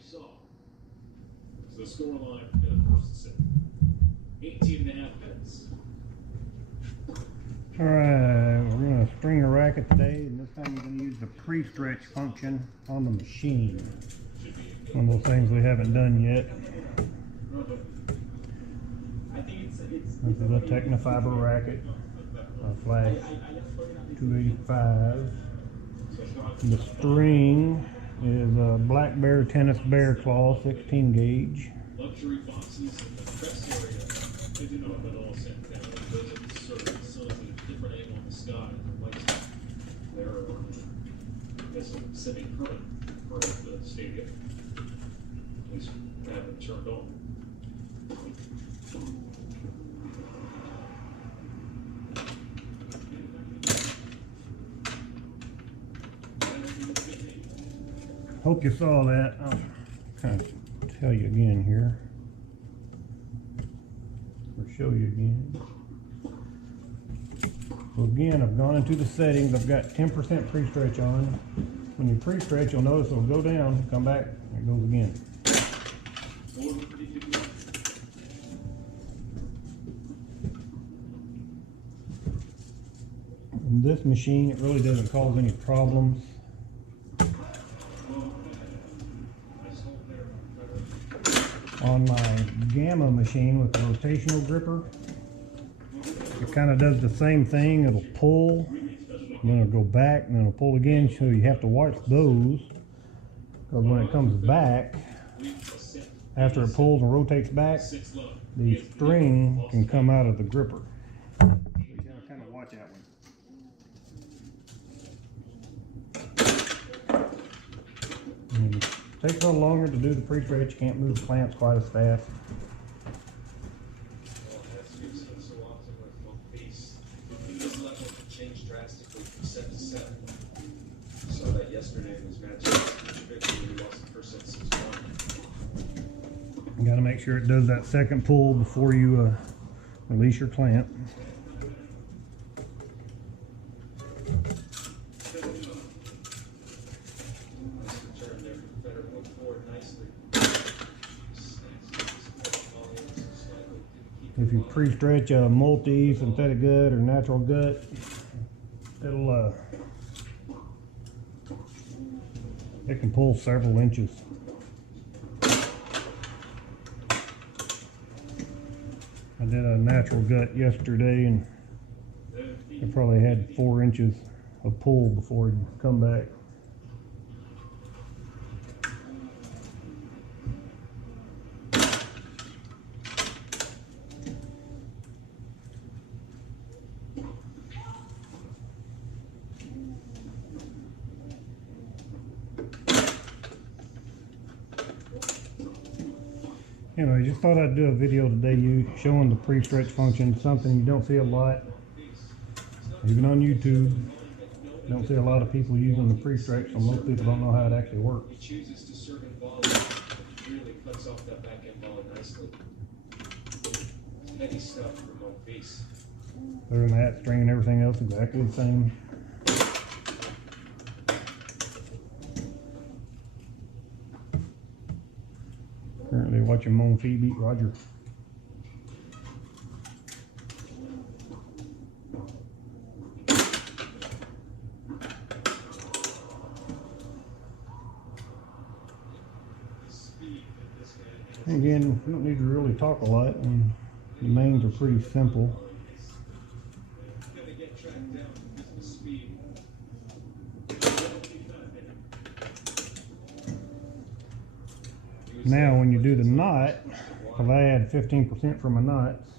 saw. So the score line in the first set, 18.5 minutes. Alright, we're going to string a racket today, and this time we're going to use the pre-stretch function on the machine. One of those things we haven't done yet. This is a Techifibre racket, a Flash 285. And the string is a Black Bear Tennis Bear Claw 16 gauge. Luxury boxes in the press area. They do know if it all sent down. Those are sort of facilities at a different angle in the sky. They're, I guess, semi-permanent for the stadium. At least have them turned on. Hope you saw that. I'll kind of tell you again here, or show you again. So again, I've gone into the settings. I've got 10% pre-stretch on. When you pre-stretch, you'll notice it'll go down, come back, and it goes again. On this machine, it really doesn't cause any problems. On my Gamma machine with the rotational gripper, it kind of does the same thing. It'll pull, and then it'll go back, and then it'll pull again. So you have to watch those, because when it comes back, after it pulls and rotates back, the string can come out of the gripper. So you gotta kind of watch that one. Takes a little longer to do the pre-stretch. You can't move the clamps quite as fast. Changed drastically from set to set. Saw that yesterday in his match. He lost the first set 6-1. You got to make sure it does that second pull before you release your clamp. If you pre-stretch a multi-synthetic gut or natural gut, it'll it can pull several inches. I did a natural gut yesterday, and it probably had 4 inches of pull before it'd come back. Anyway, just thought I'd do a video today showing the pre-stretch function, something you don't see a lot, even on YouTube. You don't see a lot of people using the pre-stretch, so most people don't know how it actually works. He chooses to serve in volley, really cuts off that backhand volley nicely. It's heavy stuff for no piece. Other than that, string and everything else exactly the same. Currently watching Mon Fee beat Roger. Again, you don't need to really talk a lot, and the mains are pretty simple. Now when you do the knot, because I add 15% for my knots,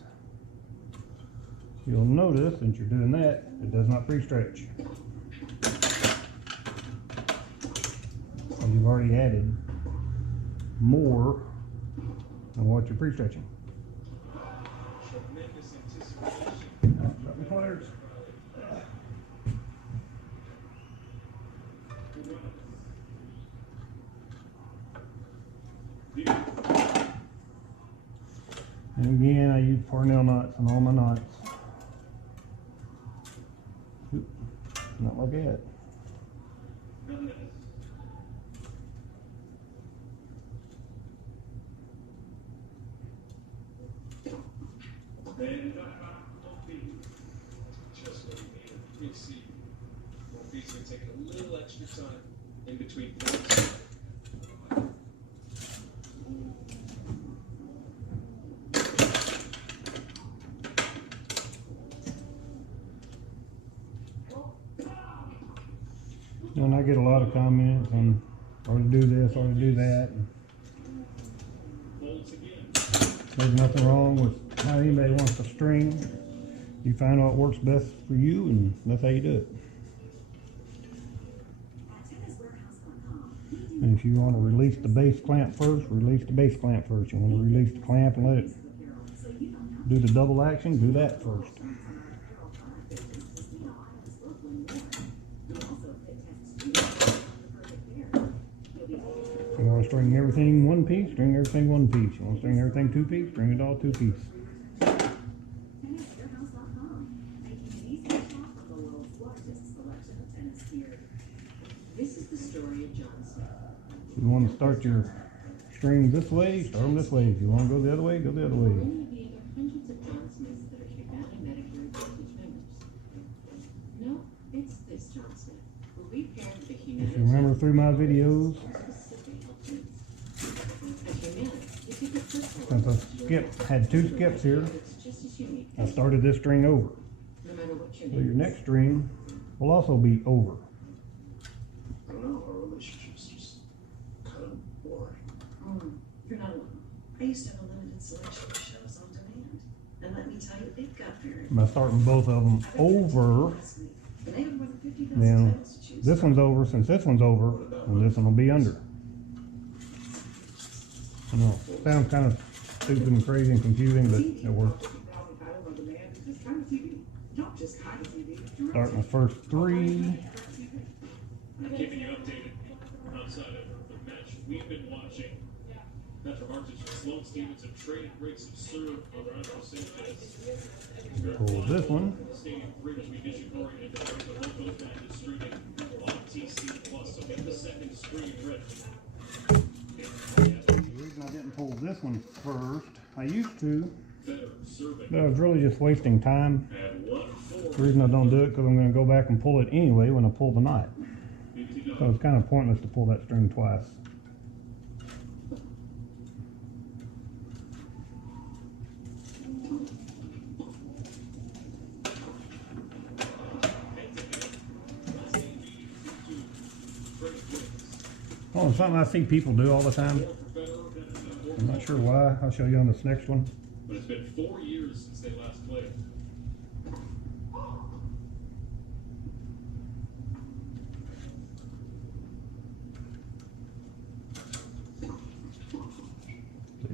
you'll notice since you're doing that, it does not pre-stretch. So you've already added more than what you're pre-stretching. And again, I use Parnell knots on all my knots. Oop, not like that. between points. And I get a lot of comments on, or to do this, or to do that. Folds again. There's nothing wrong with how anybody wants to string. You find what works best for you, and that's how you do it. And if you want to release the base clamp first, release the base clamp first. You want to release the clamp and let it do the double action, do that first. You want to string everything one piece, string everything one piece. You want to string everything two piece, string it all two piece. If you want to start your strings this way, start them this way. If you want to go the other way, go the other way. If you remember through my videos, since I had two skips here, I started this string over. So your next string will also be over. I don't know, our relationship's just kind of boring. You're not alone. I used to have a limited selection of shows on demand. And let me tell you, it got very By starting both of them over, And they have more than 50,000 then titles to choose this from. one's over. Since this one's over, and this one will be under. I know, sounds kind of stupid and crazy and confusing, but it works. Starting the first three. Keeping you updated outside of the match we've been watching. Petra Martic and Sloane Stevenson trading breaks of serve on Randall Sanchez. Pull this one. Stadium 3 between Nishikori and DeBrey, but both those matches streaming on TC Plus. So get the second screen ready. The reason I didn't pull this one first, I used to, Better serving. but I was really just wasting time. And 1-4. The reason I don't do it because I'm going to go back and pull it anyway when I pull the knot. So it's kind of pointless to pull that string twice. Oh, and something I see people do all the time. I'm not sure why. I'll show you on this next one. But it's been 4 years since they last played.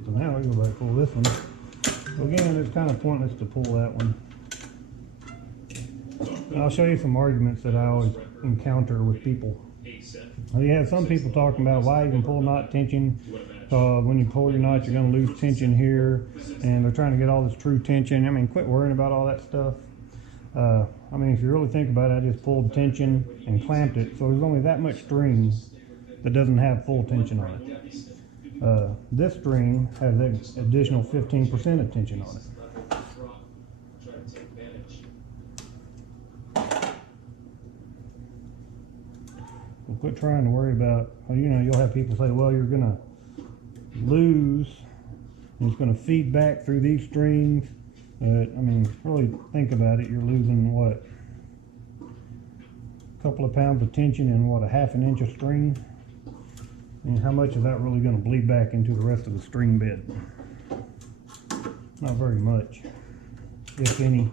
So now we go back and pull this one. So again, it's kind of pointless to pull that one. And I'll show you some arguments that I always encounter with people. You have some people talking about why you can pull knot tension. When you pull your knot, you're going to lose tension here, and they're trying to get all this true tension. I mean, quit worrying about all that stuff. I mean, if you really think about it, I just pulled tension and clamped it, so there's only that much string that doesn't have full tension on it. This string has an additional 15% of tension on it. So quit trying to worry about, you know, you'll have people say, well, you're going to lose, and it's going to feed back through these strings. I mean, really think about it, you're losing what? A couple of pounds of tension in what, a half an inch of string? And how much is that really going to bleed back into the rest of the string bed? Not very much, if any.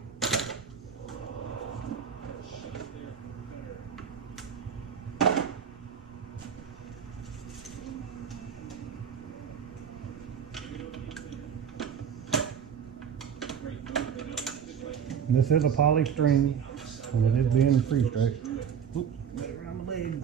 This is a poly string, and it is being pre-stretched. Oops, got it around the leg.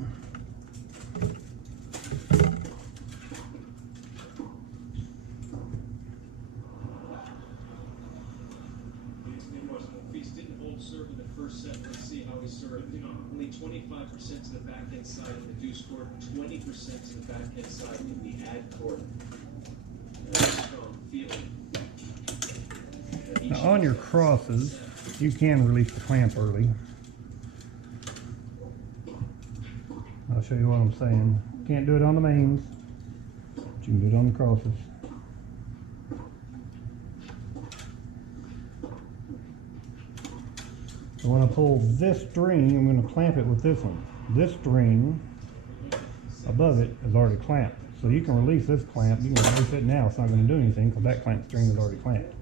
Didn't hold serve in the first set. Let's see how he served. Only 25% to the backhand side in the deuce court, 20% to the backhand side in the ad court. Strong feeling. Now on your crosses, you can release the clamp early. I'll show show you what I'm saying. Can't do it on the mains, but you can do it on the crosses. So when I pull this string, I'm going to clamp it with this one. This string above it is already clamped. So you can release this clamp, you can release it now, it's not going to do anything because that clamp string is already clamped.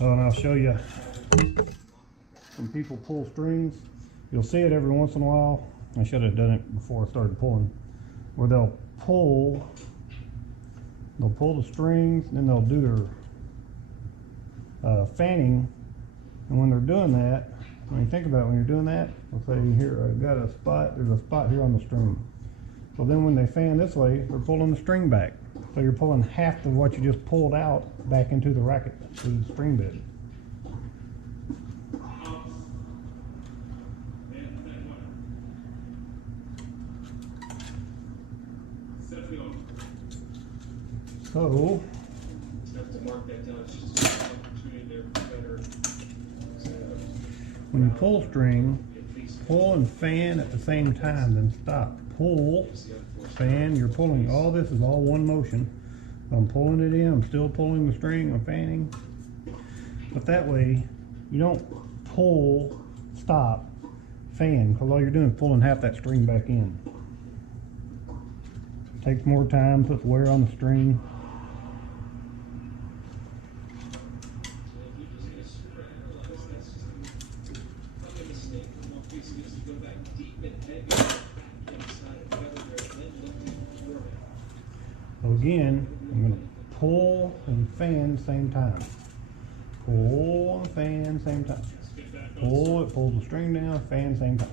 Oh, and I'll show you, when people pull strings, you'll see it every once in a while. I should have done it before I started pulling, where they'll pull the strings and then they'll do their fanning. And when they're doing that, when you think about it, when you're doing that, let's say here I've got a spot, there's a spot here on the string. So then when they fan this way, they're pulling the string back. So you're pulling half of what you just pulled out back into the racket, through the string bed. So when you pull string, pull and fan at the same time, then stop. Pull, fan, you're pulling, all this is all one motion. I'm pulling it in, I'm still pulling the string, I'm fanning. But that way, you don't pull, stop, fan, because all you're doing is pulling half that string back in. Takes more time, puts wear on the string. So again, I'm going to pull and fan same time. Pull and fan same time. Pull it, pull the string down, fan same time.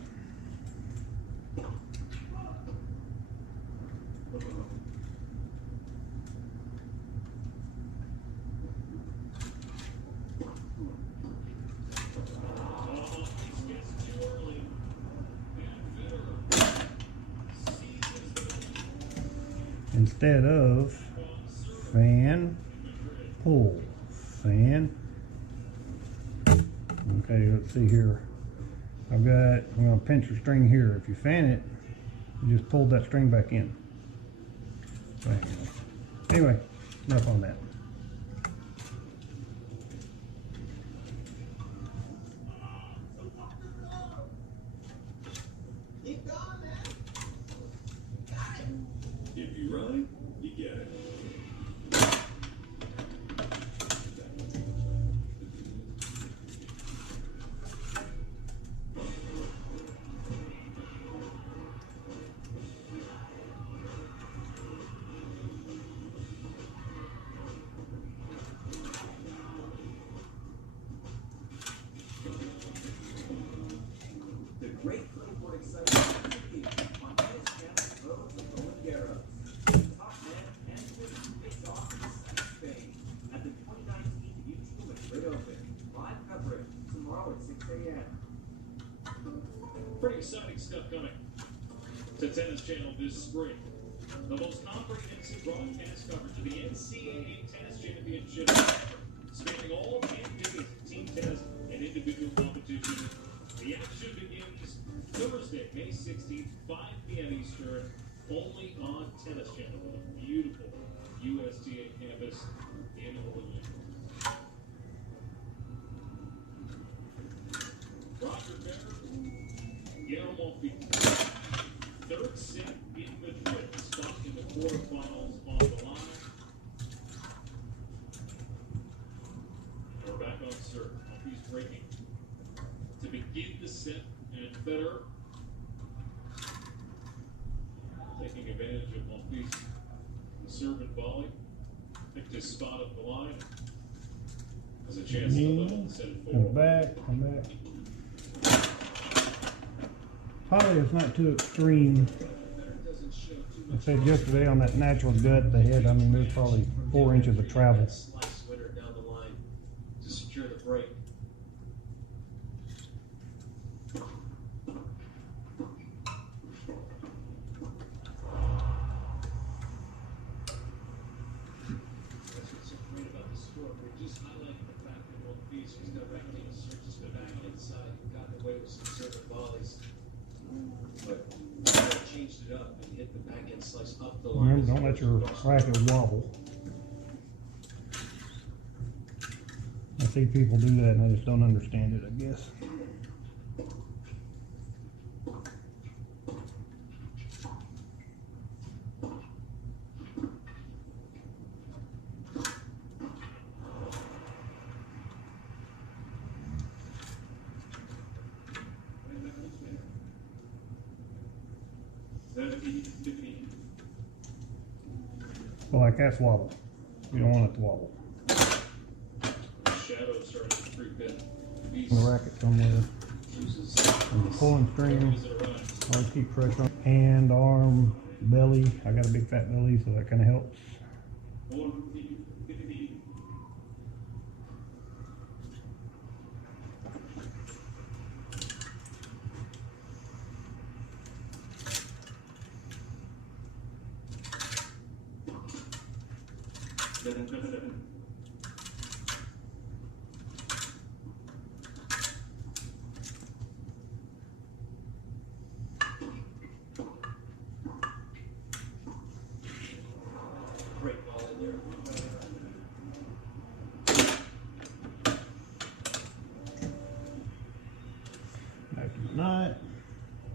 Instead of fan, pull, fan. Okay, let's see here. I'm going to pinch the string here. If you fan it, you just pulled that string back in. So anyway, enough on that. If you run, you get it. The great Clipboard excitement on tennis channel roads of Wilson Baiardo. Top man and Wilson face off in Spain at the 2019 Mutual Madrid Open. Live coverage tomorrow at 6 a.m. Pretty exciting stuff coming to Tennis Channel this spring. The most comprehensive broadcast coverage of the NCAA Tennis Championship, spanning all 10 days of team tennis and individual competition. The action begins Thursday, May 16th, 5 p.m. Eastern, only on Tennis Channel with a beautiful USTA campus in Orlando. Roger Federer, Guillermo Monfils. Third set in Madrid, spot in the quarterfinals on the line. We're back on serve. Monfils breaking to begin the set, and Federer taking advantage of Monfils' serve and volley. Picked his spot up the line. Has a chance to level the set at 4. I'm back. Probably it's not too extreme. I said yesterday on that natural gut they had, I mean, there's probably 4 inches of travel. Slice winner down the line to secure the break. That's what's so great about the sport. We're just highlighting the fact that Monfils was directly a serve some certain volleys. But I changed it up and hit the backhand slice up the line. Remember, don't let your racket wobble. I see people do that and I just don't understand it, I guess. Well, like that's wobble. You don't want it to wobble. Shadow starting to creep in. The racket somewhere. And the pulling string. Always keep pressure on hand, arm, belly. I got a big fat belly, so that kind of helps. Great ball in there. Back to the knot.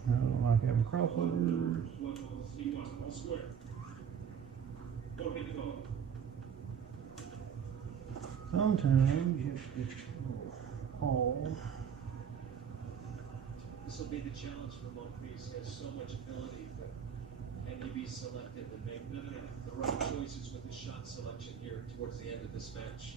I don't like having crossovers. All square. Sometimes you have to get a little all. This will be the challenge for Moncrief. He has so much ability, but can he be selective and make the right choices with his shot selection here towards the end of this match?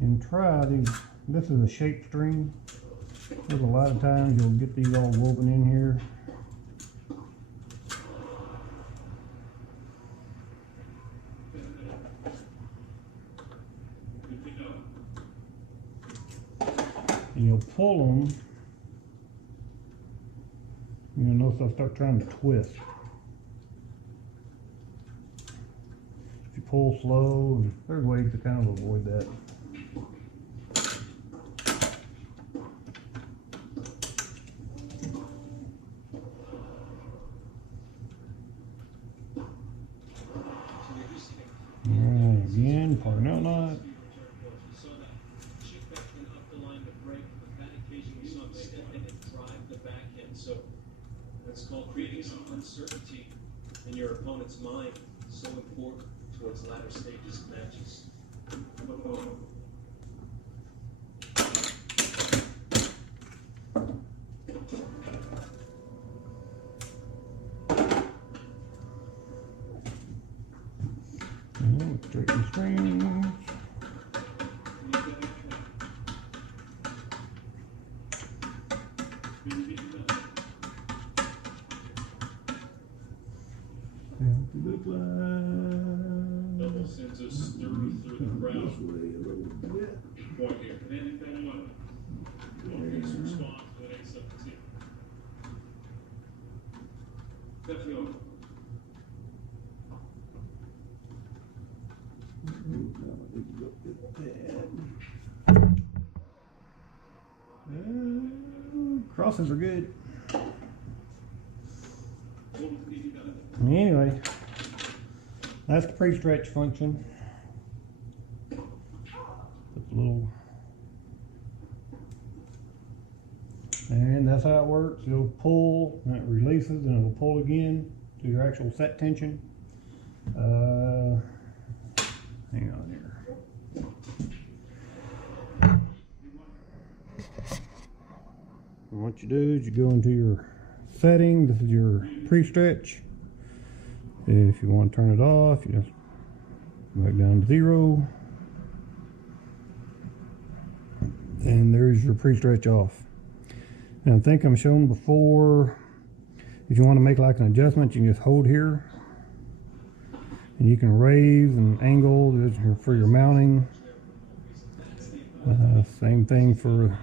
And try these. This is a shape string. There's a lot of times you'll get these all woven in here. And you'll pull them. You'll notice I'll start trying to twist. If you pull slow, there's ways to kind of avoid that. Again, Parnell knot. So that's called creating some uncertainty in your opponent's mind. So important towards latter stages of matches. Straighten the strings. Double sends a stir through the crowd. Point here. Moncrief's response to an 8-17. Techifibre. Crosses are good. Anyway, that's the pre-stretch function. Put the little, and that's how it works. It'll pull, and it releases, and it'll pull again to your actual set tension. Hang on here. And what you do is you go into your setting. This is your pre-stretch. If you want to turn it off, you just go back down to 0. And there's your pre-stretch off. And I think I'm shown before, if you want to make like an adjustment, you can just hold here. And you can raise and angle for your mounting. Same thing for.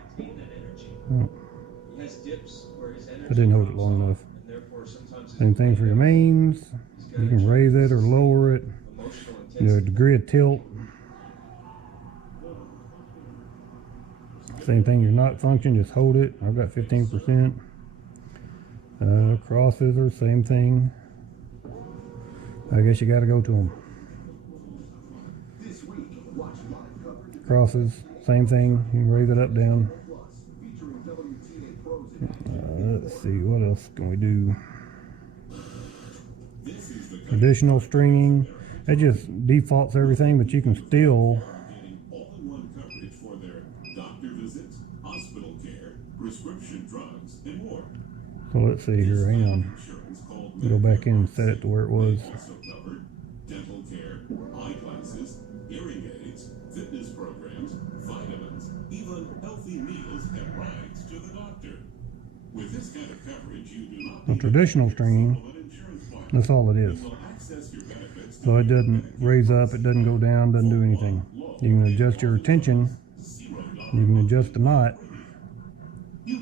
I didn't hold it long enough. Same thing for your mains. You can raise it or lower it. Your degree of tilt. Same thing, your knot function, just hold it. I've got 15%. Cross scissors, same thing. I guess you got to go to them. Crosses, same thing. You can raise it up, down. Let's see, what else can we do? Traditional stringing. It just defaults everything, but you can still so let's see here, hang on. Go back in and set it to where it was. Dental care, eyeglasses, hearing aids, fitness programs, vitamins, even healthy meals and rides to the doctor. With this kind of coverage, you do not need Traditional stringing, that's all it is. So it doesn't raise up, it doesn't go down, doesn't do anything. You can adjust your tension, you can adjust the knot. You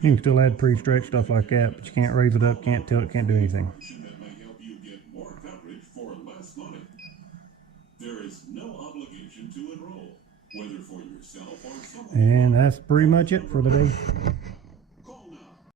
can still add pre-stretch, stuff like that, but you can't raise it up, can't tilt, can't do anything. And that's pretty much it for the day.